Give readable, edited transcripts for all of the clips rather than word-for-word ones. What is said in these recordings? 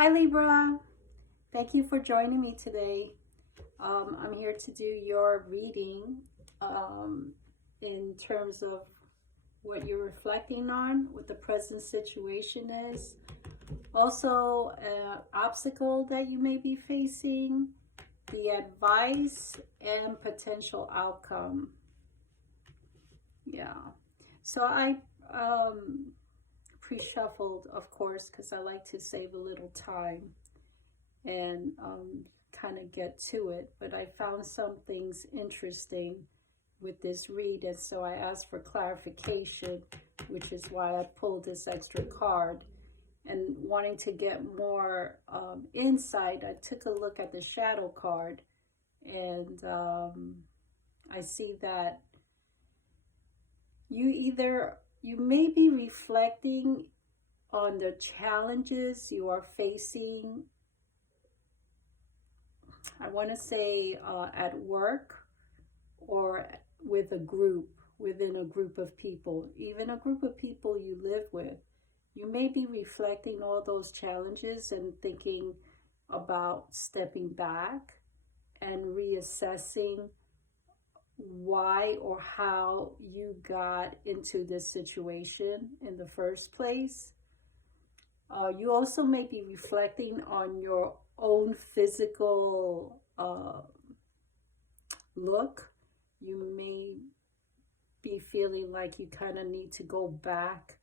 Hi Libra, thank you for joining me today. I'm here to do your reading um, in terms of what you're reflecting on, what the present situation is. Also, an obstacle that you may be facing, the advice, and potential outcome. Yeah. So I pre-shuffled, of course, because I like to save a little time and kind of get to it. But I found some things interesting with this read, and so I asked for clarification, which is why I pulled this extra card. And wanting to get more insight, I took a look at the shadow card, and I see that you may be reflecting on the challenges you are facing. I want to say at work or with a group, within a group of people, even a group of people you live with. You may be reflecting all those challenges and thinking about stepping back and reassessing why or how you got into this situation in the first place. You also may be reflecting on your own physical look. You may be feeling like you kind of need to go back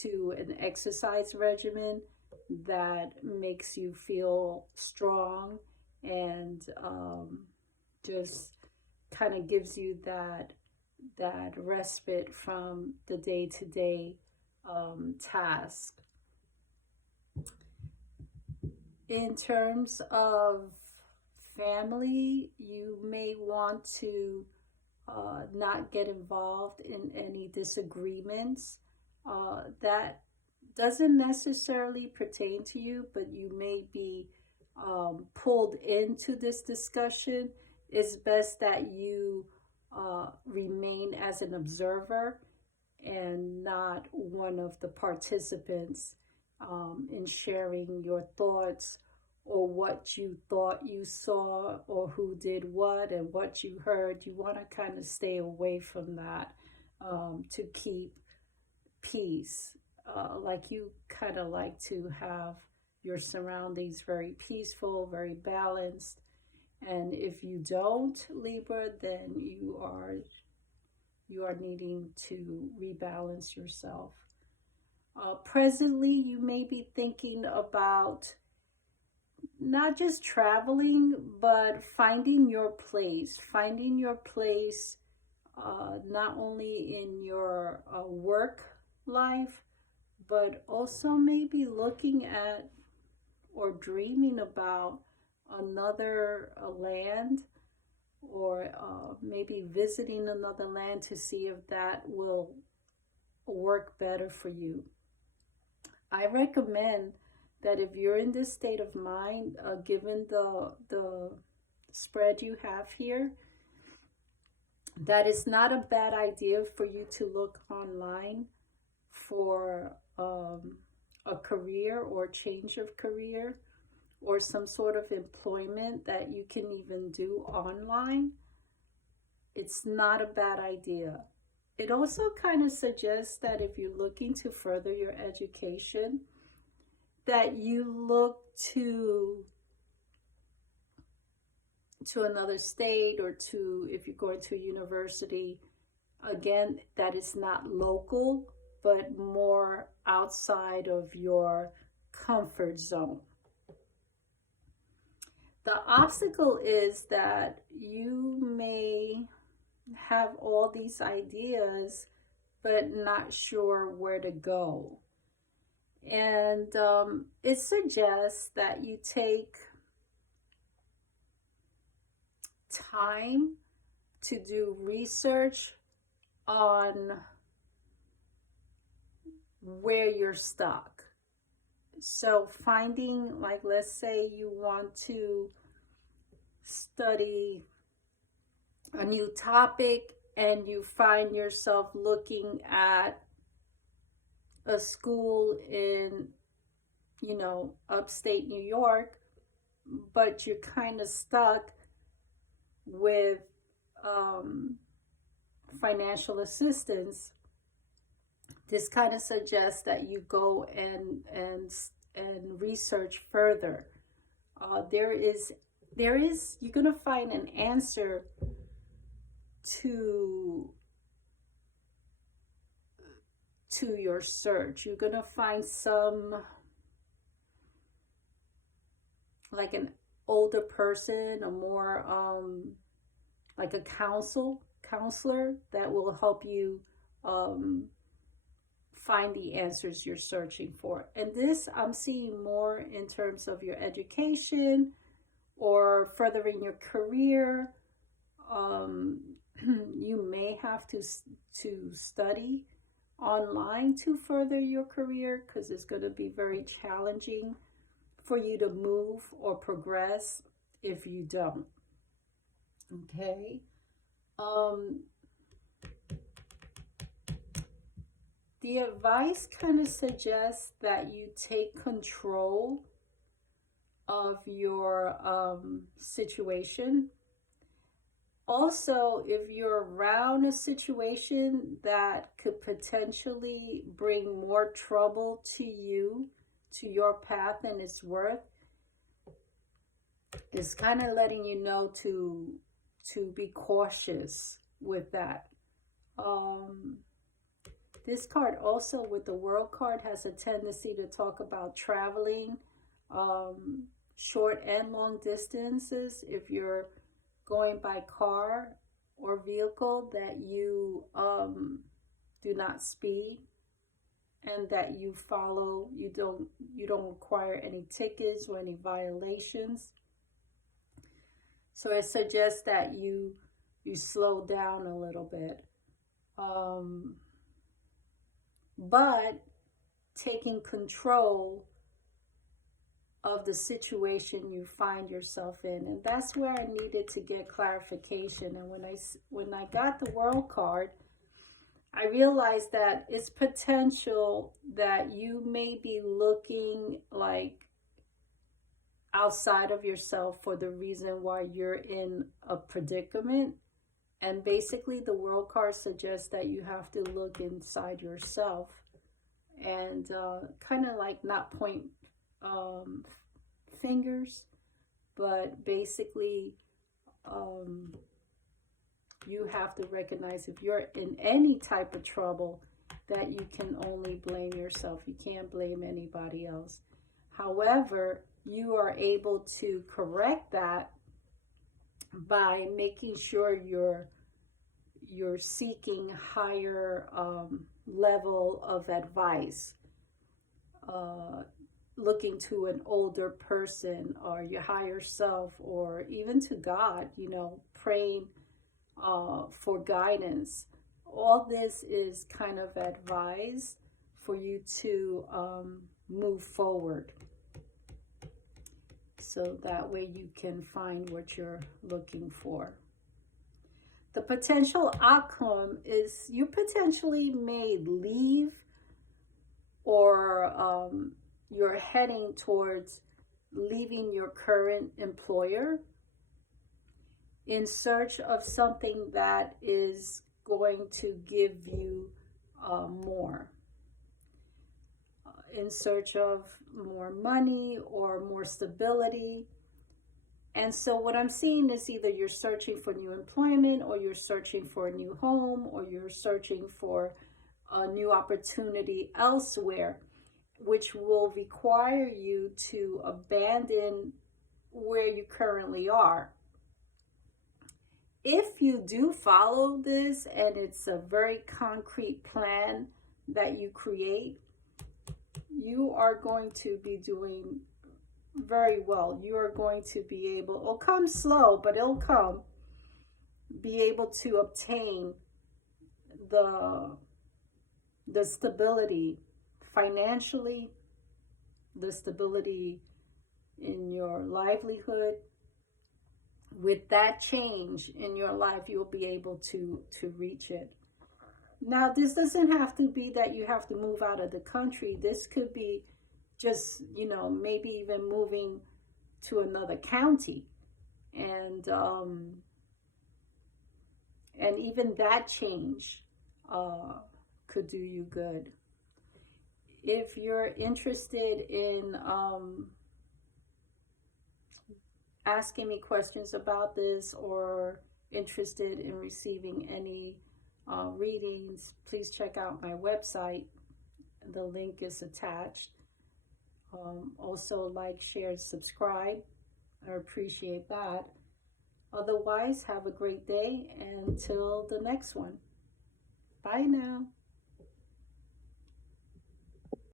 to an exercise regimen that makes you feel strong and just kind of gives you that respite from the day-to-day task. In terms of family, you may want to not get involved in any disagreements. That doesn't necessarily pertain to you, but you may be pulled into this discussion. It's best that you remain as an observer and not one of the participants in sharing your thoughts or what you thought you saw or who did what and what you heard. You want to kind of stay away from that to keep peace. Like you kind of like to have your surroundings very peaceful, very balanced. And if you don't, Libra, then you are needing to rebalance yourself. Presently, you may be thinking about not just traveling, but finding your place not only in your work life, but also maybe looking at or dreaming about another land, or maybe visiting another land to see if that will work better for you. I recommend that if you're in this state of mind, given the spread you have here, that it's not a bad idea for you to look online for a career or change of career or some sort of employment that you can even do online. It's not a bad idea. It also kind of suggests that if you're looking to further your education, that you look to another state, or to, if you're going to a university, again, that is not local, but more outside of your comfort zone. The obstacle is that you may have all these ideas, but not sure where to go. And it suggests that you take time to do research on where you're stuck. So finding, like, let's say you want to study a new topic and you find yourself looking at a school in upstate New York, but you're kind of stuck with um, financial assistance. This kind of suggests that you go and research further. There is you're gonna find an answer to your search. You're gonna find some, like an older person, a more like a counselor that will help you um, find the answers you're searching for. And this I'm seeing more in terms of your education or furthering your career. Um, you may have to study online to further your career, because it's going to be very challenging for you to move or progress if you don't. Okay. Um, the advice kind of suggests that you take control of your situation. Also, if you're around a situation that could potentially bring more trouble to you, to your path than it's worth, it's kind of letting you know to be cautious with that. Um, this card also, with the World card, has a tendency to talk about traveling, short and long distances. If you're going by car or vehicle, that you do not speed, and that you follow, you don't require any tickets or any violations. So it suggests that you slow down a little bit, but taking control of the situation you find yourself in. And that's where I needed to get clarification. And when I got the World card, I realized that it's potential that you may be looking like outside of yourself for the reason why you're in a predicament. And basically the World card suggests that you have to look inside yourself and kind of like not point fingers, but basically you have to recognize, if you're in any type of trouble, that you can only blame yourself. You can't blame anybody else. However, you are able to correct that by making sure you're seeking higher level of advice, looking to an older person or your higher self, or even to God, praying for guidance. All this is kind of advised for you to move forward, so that way you can find what you're looking for. The potential outcome is you potentially may leave, or you're heading towards leaving your current employer in search of something that is going to give you more, in search of more money or more stability. And so what I'm seeing is either you're searching for new employment, or you're searching for a new home, or you're searching for a new opportunity elsewhere, which will require you to abandon where you currently are. If you do follow this, and it's a very concrete plan that you create, you are going to be doing very well. You are going to be able, it'll come slow, but it'll come, be able to obtain the stability financially, the stability in your livelihood. With that change in your life, you'll be able to reach it. Now, this doesn't have to be that you have to move out of the country. This could be just, maybe even moving to another county. And even that change could do you good. If you're interested in asking me questions about this, or interested in receiving any readings, please check out my website. The link is attached. Also, like, share, subscribe. I appreciate that. Otherwise, have a great day until the next one. Bye now.